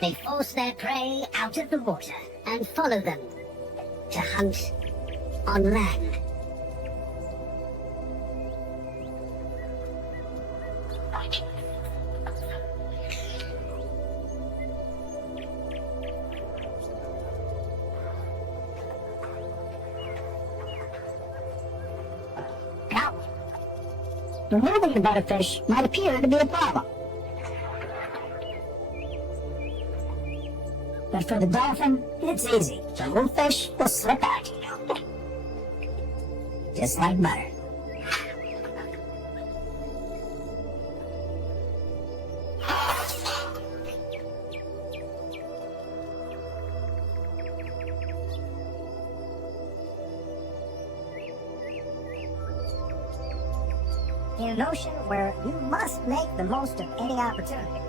They force their prey out of the water and follow them to hunt on land. Now, removing the butterfish might appear to be a problem. But for the dolphin, it's easy. The little fish will slip out. Just like butter. In an ocean where you must make the most of any opportunity,